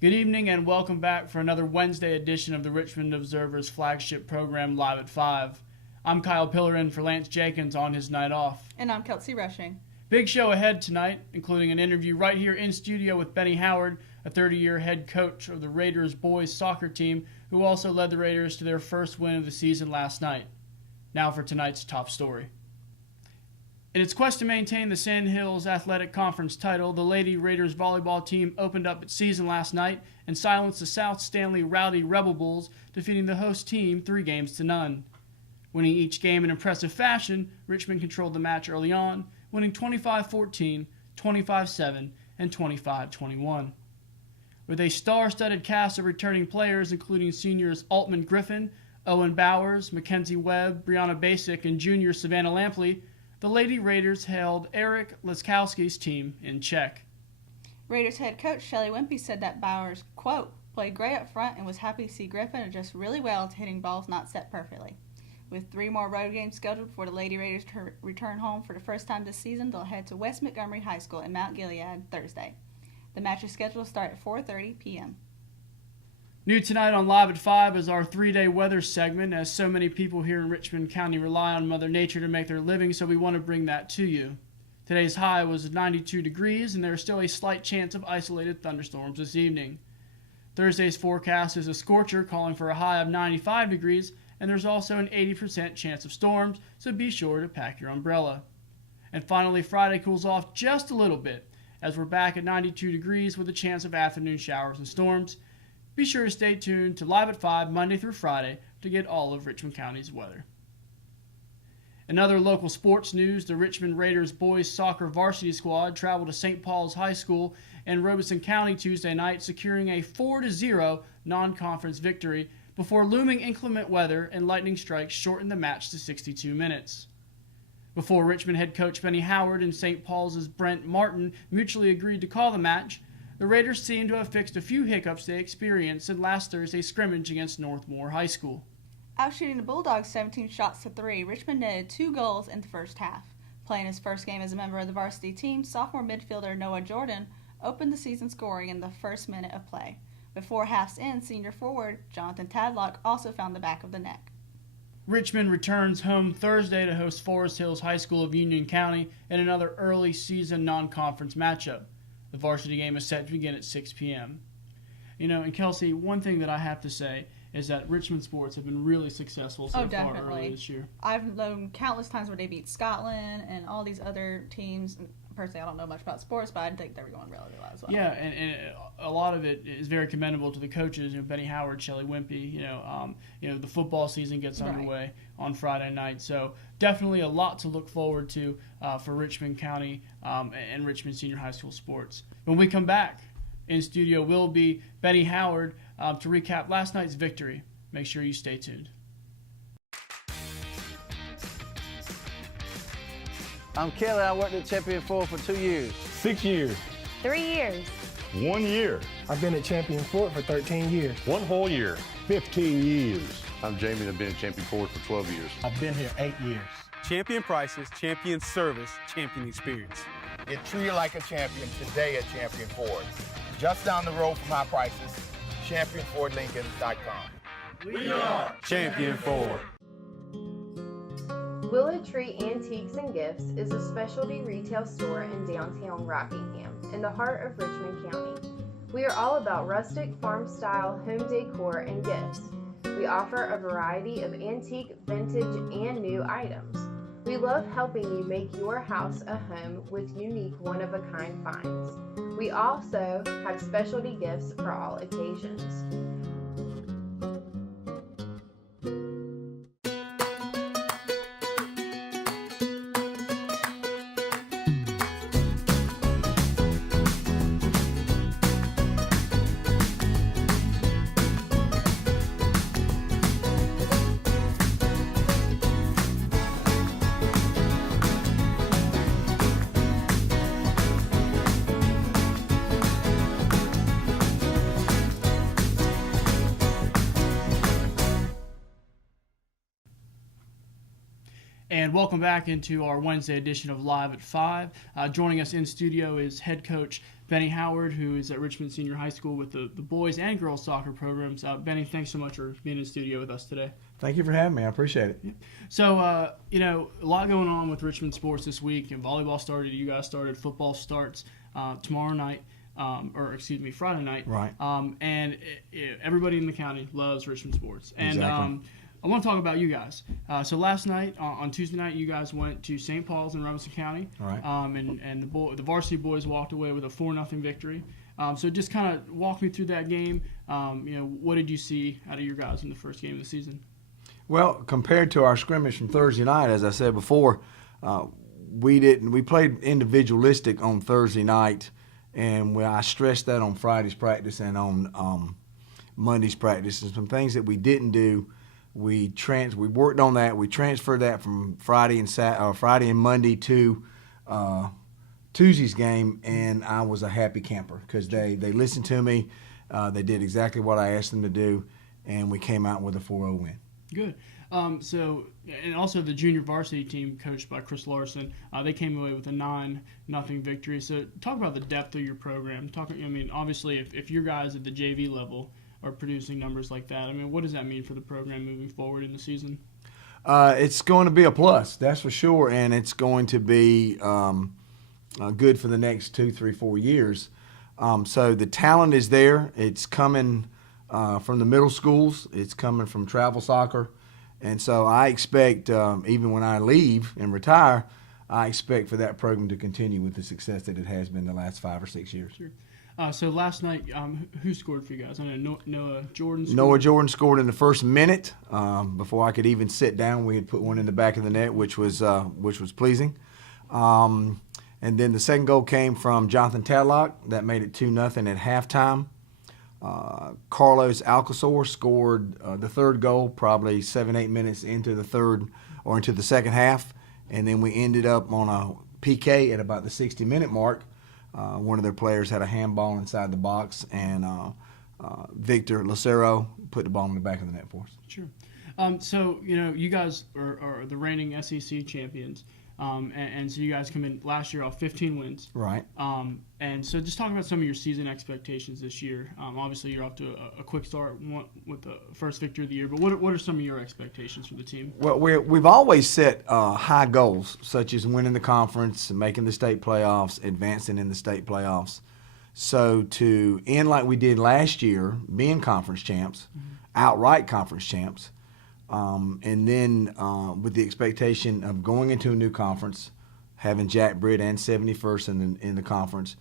Good evening and welcome back for another Wednesday edition of the Richmond Observer's flagship program, Live at 5. I'm Kyle Pillerin for Lance Jenkins on his night off. And I'm Kelsey Rushing. Big show ahead tonight, including an interview right here in studio with Benny Howard, a 30-year head coach of the Raiders boys soccer team, who also led the Raiders to their first win of the season last night. Now for tonight's top story. In its quest to maintain the Sand Hills Athletic Conference title, the Lady Raiders volleyball team opened up its season last night and silenced the South Stanley Rowdy Rebel Bulls, defeating the host team 3-0. Winning each game in impressive fashion, Richmond controlled the match early on, winning 25-14, 25-7, and 25-21. With a star-studded cast of returning players, including seniors Altman Griffin, Owen Bowers, Mackenzie Webb, Brianna Basic, and junior Savannah Lampley, the Lady Raiders held Eric Laskowski's team in check. Raiders head coach Shelly Wimpy said that Bowers, quote, played great up front and was happy to see Griffin adjust really well to hitting balls not set perfectly. With 3 more road games scheduled for the Lady Raiders to return home for the first time this season, they'll head to West Montgomery High School in Mount Gilead Thursday. The match is scheduled to start at 4:30 p.m. New tonight on Live at 5 is our 3-day weather segment, as so many people here in Richmond County rely on Mother Nature to make their living, so we want to bring that to you. Today's high was 92 degrees, and there is still a slight chance of isolated thunderstorms this evening. Thursday's forecast is a scorcher, calling for a high of 95 degrees, and there's also an 80% chance of storms, so be sure to pack your umbrella. And finally, Friday cools off just a little bit, as we're back at 92 degrees with a chance of afternoon showers and storms. Be sure to stay tuned to Live at 5 Monday through Friday to get all of Richmond County's weather. In other local sports news, the Richmond Raiders boys soccer varsity squad traveled to St. Paul's High School in Robeson County Tuesday night, securing a 4-0 non-conference victory before looming inclement weather and lightning strikes shortened the match to 62 minutes. Before Richmond head coach Benny Howard and St. Paul's Brent Martin mutually agreed to call the match, the Raiders seem to have fixed a few hiccups they experienced in last Thursday's scrimmage against Northmore High School. Outshooting the Bulldogs 17 shots to 3, Richmond netted 2 goals in the first half. Playing his first game as a member of the varsity team, sophomore midfielder Noah Jordan opened the season scoring in the first minute of play. Before half's end, senior forward Jonathan Tadlock also found the back of the net. Richmond returns home Thursday to host Forest Hills High School of Union County in another early season non-conference matchup. The varsity game is set to begin at 6 p.m. And Kelsey, one thing that I have to say is that Richmond sports have been really successful so far early this year. I've known countless times where they beat Scotland and all these other teams. Personally, I don't know much about sports, but I think they were going really well as well. Yeah, and a lot of it is very commendable to the coaches. Benny Howard, Shelly Wimpy. The football season gets underway on Friday night, so definitely a lot to look forward to for Richmond County and Richmond Senior High School sports. When we come back, in studio will be Benny Howard to recap last night's victory. Make sure you stay tuned. I'm Kelly. I worked at Champion 4 for 2 years. 6 years. 3 years. 1 year. I've been at Champion Fort for 13 years. 1 whole year. 15 years. I'm Jamie, and I've been at Champion Ford for 12 years. I've been here 8 years. Champion prices, champion service, champion experience. Get treated like a champion today at Champion Ford. Just down the road from our prices, championfordlincoln.com. We are Champion Ford. Willow Tree Antiques and Gifts is a specialty retail store in downtown Rockingham, in the heart of Richmond County. We are all about rustic, farm-style home decor and gifts. We offer a variety of antique, vintage, and new items. We love helping you make your house a home with unique, one-of-a-kind finds. We also have specialty gifts for all occasions. And welcome back into our Wednesday edition of Live at 5. Joining us in studio is head coach Benny Howard, who is at Richmond Senior High School with the boys and girls soccer programs. Benny, thanks so much for being in studio with us today. Thank you for having me. I appreciate it. So, a lot going on with Richmond sports this week. And volleyball started, you guys started, football starts tomorrow night. Friday night. Right. And everybody in the county loves Richmond sports. And Exactly. I want to talk about you guys. So last night, on Tuesday night, you guys went to St. Paul's in Robinson County. Right. And the varsity boys walked away with a 4-0 victory. So just kind of walk me through that game. What did you see out of your guys in the first game of the season? Well, compared to our scrimmage from Thursday night, as I said before, we played individualistic on Thursday night, and I stressed that on Friday's practice and on Monday's practice. And some things that we didn't do, we worked on that. We transferred that from Friday and Monday to Tuesday's game, and I was a happy camper because they listened to me. They did exactly what I asked them to do, and we came out with a 4-0 win. Good. And also the junior varsity team coached by Chris Larson, they came away with a 9-0 victory. So talk about the depth of your program. Obviously, if your guys at the JV level are producing numbers like that, what does that mean for the program moving forward in the season? It's going to be a plus, that's for sure, and it's going to be good for the next 2, 3, 4 years. So the talent is there. It's coming from the middle schools. It's coming from travel soccer. And so I expect, even when I leave and retire, I expect for that program to continue with the success that it has been the last 5 or 6 years. Sure. So last night, who scored for you guys? I know Noah Jordan scored. Noah Jordan scored in the first minute. Before I could even sit down, we had put one in the back of the net, which was pleasing. And then the second goal came from Jonathan Tadlock. That made it 2-0 at halftime. Carlos Alcazor scored the third goal probably 7-8 minutes into the second half, and then we ended up on a PK at about the 60-minute mark. One of their players had a handball inside the box, and Victor Lucero put the ball in the back of the net for us. Sure. You guys are the reigning SEC champions. And so you guys come in last year off 15 wins. Right. And so just talk about some of your season expectations this year. Obviously, you're off to a quick start with the first victory of the year. But what are some of your expectations for the team? Well, we've always set high goals, such as winning the conference, making the state playoffs, advancing in the state playoffs. So to end like we did last year, being conference champs, outright conference champs, and then with the expectation of going into a new conference, having Jack Britt and 71st in the conference,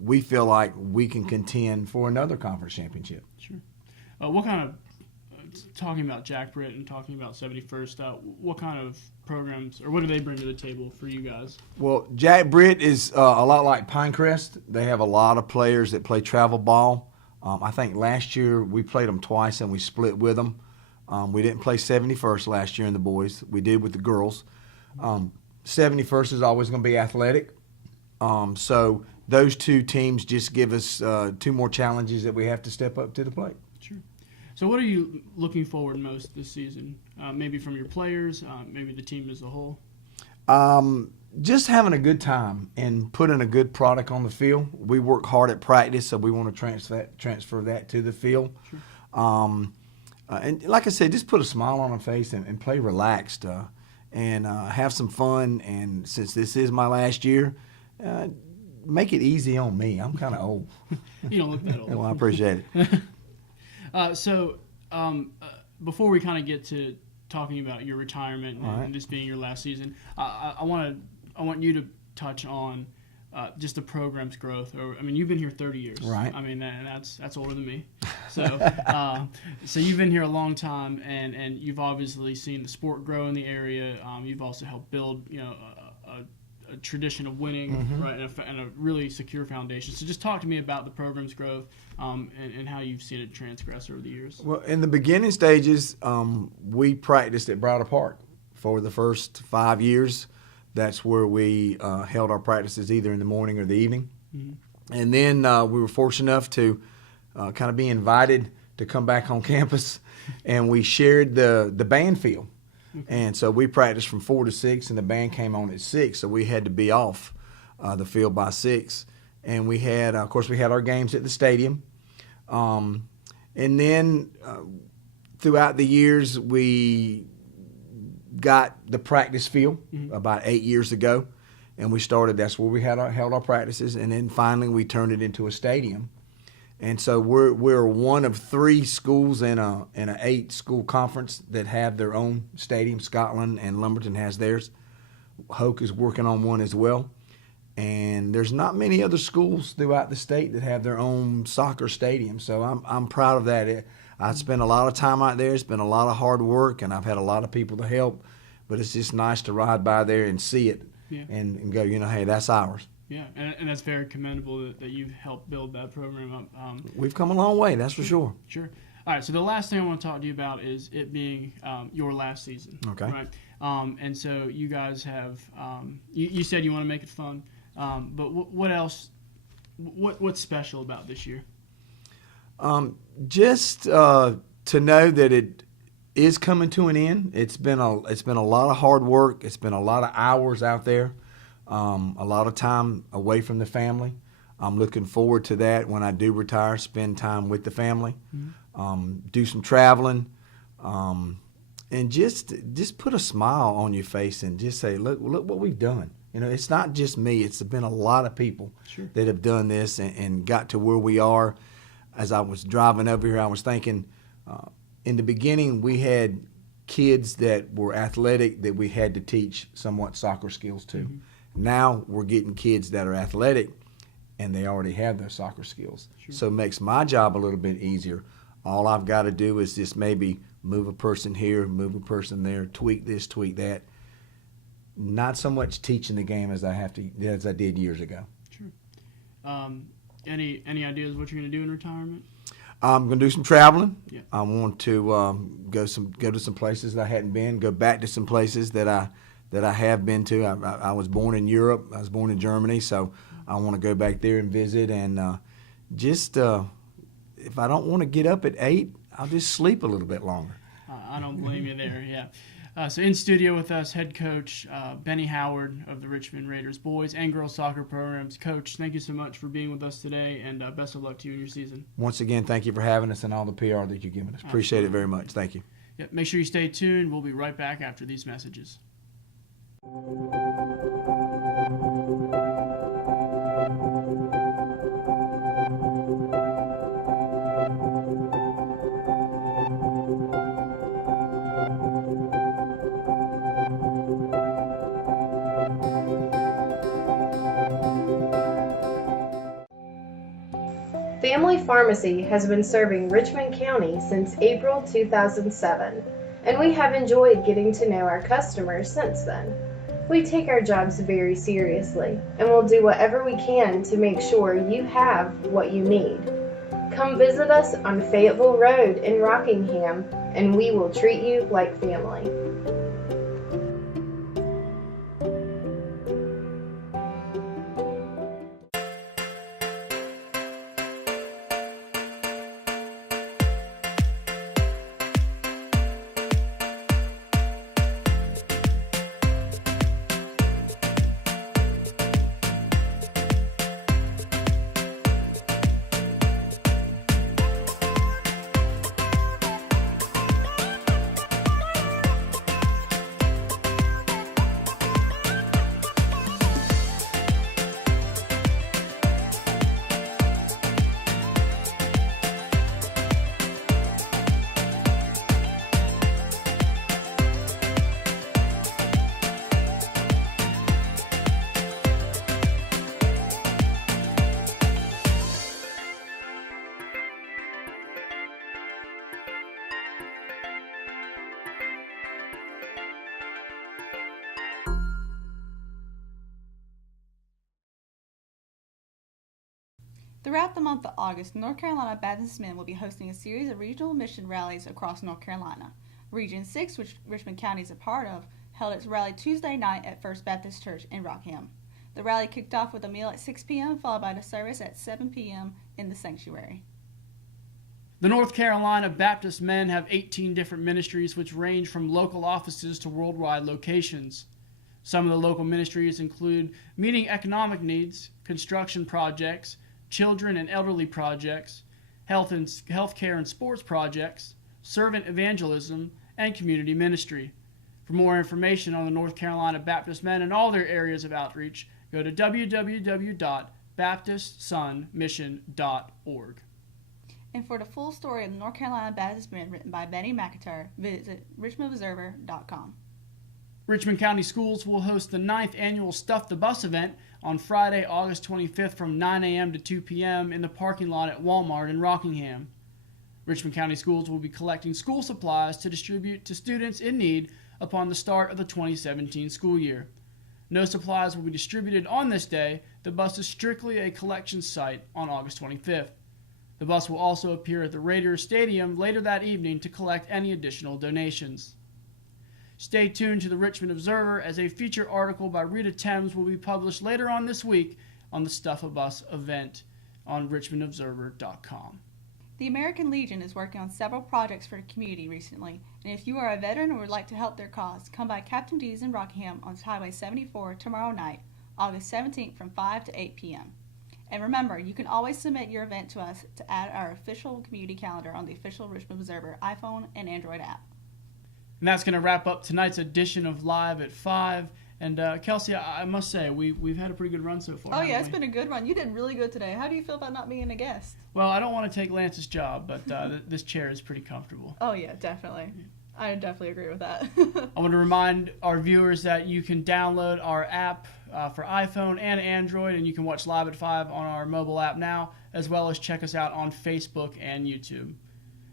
we feel like we can contend for another conference championship. Sure. What kind of, talking about Jack Britt and talking about 71st, what kind of programs, or what do they bring to the table for you guys? Well, Jack Britt is a lot like Pinecrest. They have a lot of players that play travel ball. I think last year we played them twice and we split with them. We didn't play 71st last year in the boys. We did with the girls. 71st is always going to be athletic. So those two teams just give us 2 more challenges that we have to step up to the plate. Sure. So what are you looking forward most this season? Maybe from your players, maybe the team as a whole? Just having a good time and putting a good product on the field. We work hard at practice, so we want to transfer that to the field. Sure. And like I said, just put a smile on our face and play relaxed and have some fun. And since this is my last year, make it easy on me. I'm kind of old. You don't look that old. Well, I appreciate it. So before we kind of get to talking about your retirement and this being your last season, I want you to touch on just the program's growth. You've been here 30 years. Right. That's older than me. So, so you've been here a long time, and you've obviously seen the sport grow in the area. You've also helped build, a tradition of winning, right, and a really secure foundation. So just talk to me about the program's growth and how you've seen it transgress over the years. Well, in the beginning stages, we practiced at Browder Park for the first 5 years. That's where we held our practices either in the morning or the evening. And then we were fortunate enough to kind of be invited to come back on campus, and we shared the band field. And so we practiced from 4 to 6, and the band came on at 6, so we had to be off the field by 6. And we had, of course, we had our games at the stadium. And then throughout the years, we got the practice field about 8 years ago, and we started. That's where we held our practices, and then finally we turned it into a stadium. And so we're one of 3 schools in a 8-school conference that have their own stadium. Scotland and Lumberton has theirs. Hoke is working on one as well. And there's not many other schools throughout the state that have their own soccer stadium. So I'm proud of that. I spent a lot of time out there. It's been a lot of hard work, and I've had a lot of people to help. But it's just nice to ride by there and see it and go, hey, that's ours. Yeah, and that's very commendable that you've helped build that program up. We've come a long way, that's for sure. Sure. All right, so the last thing I want to talk to you about is it being your last season. Okay. Right. And so you guys have, you said you want to make it fun, but what else, what's special about this year? Just to know that it is coming to an end. It's been a lot of hard work. It's been a lot of hours out there. A lot of time away from the family. I'm looking forward to that when I do retire, spend time with the family, do some traveling, and just put a smile on your face and just say, look what we've done. It's not just me. It's been a lot of people that have done this and got to where we are. As I was driving over here, I was thinking, in the beginning, we had kids that were athletic that we had to teach somewhat soccer skills to. Now we're getting kids that are athletic, and they already have their soccer skills. So it makes my job a little bit easier. All I've got to do is just maybe move a person here, move a person there, tweak this, tweak that. Not so much teaching the game as I did years ago. Sure. Any ideas what you're going to do in retirement? I'm going to do some traveling. Yeah. I want to go to some places that I hadn't been, go back to some places that I have been to. I was born in Europe. I was born in Germany, so I want to go back there and visit. And just if I don't want to get up at 8, I'll just sleep a little bit longer. I don't blame you there, yeah. So in studio with us, head coach Benny Howard of the Richmond Raiders boys and girls soccer programs. Coach, thank you so much for being with us today, and best of luck to you in your season. Once again, thank you for having us and all the PR that you've given us. Appreciate it very much. Thank you. Yeah, make sure you stay tuned. We'll be right back after these messages. Family Pharmacy has been serving Richmond County since April 2007, and we have enjoyed getting to know our customers since then. We take our jobs very seriously, and will do whatever we can to make sure you have what you need. Come visit us on Fayetteville Road in Rockingham, and we will treat you like family. Throughout the month of August, North Carolina Baptist Men will be hosting a series of regional mission rallies across North Carolina. Region 6, which Richmond County is a part of, held its rally Tuesday night at First Baptist Church in Rockingham. The rally kicked off with a meal at 6 p.m., followed by the service at 7 p.m. in the sanctuary. The North Carolina Baptist Men have 18 different ministries which range from local offices to worldwide locations. Some of the local ministries include meeting economic needs, construction projects, children and elderly projects, healthcare and sports projects, servant evangelism, and community ministry. For more information on the North Carolina Baptist Men and all their areas of outreach, go to www.baptistsonmission.org. And for the full story of the North Carolina Baptist Men written by Benny McIntyre, visit richmondobserver.com. Richmond County Schools will host the 9th annual Stuff the Bus event on Friday, August 25th from 9 a.m. to 2 p.m. in the parking lot at Walmart in Rockingham. Richmond County Schools will be collecting school supplies to distribute to students in need upon the start of the 2017 school year. No supplies will be distributed on this day. The bus is strictly a collection site on August 25th. The bus will also appear at the Raiders Stadium later that evening to collect any additional donations. Stay tuned to the Richmond Observer as a feature article by Rita Thames will be published later on this week on the Stuff a Bus event on richmondobserver.com. The American Legion is working on several projects for the community recently, and if you are a veteran or would like to help their cause, come by Captain D's in Rockingham on Highway 74 tomorrow night, August 17th from 5 to 8 p.m. And remember, you can always submit your event to us to add our official community calendar on the official Richmond Observer iPhone and Android app. And that's going to wrap up tonight's edition of Live at 5. And Kelsey, I must say, we've had a pretty good run so far. Oh, yeah, it's been a good run. You did really good today. How do you feel about not being a guest? Well, I don't want to take Lance's job, but this chair is pretty comfortable. Oh, yeah, definitely. I definitely agree with that. I want to remind our viewers that you can download our app for iPhone and Android, and you can watch Live at 5 on our mobile app now, as well as check us out on Facebook and YouTube.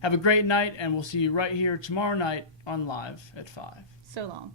Have a great night, and we'll see you right here tomorrow night on Live at 5. So long.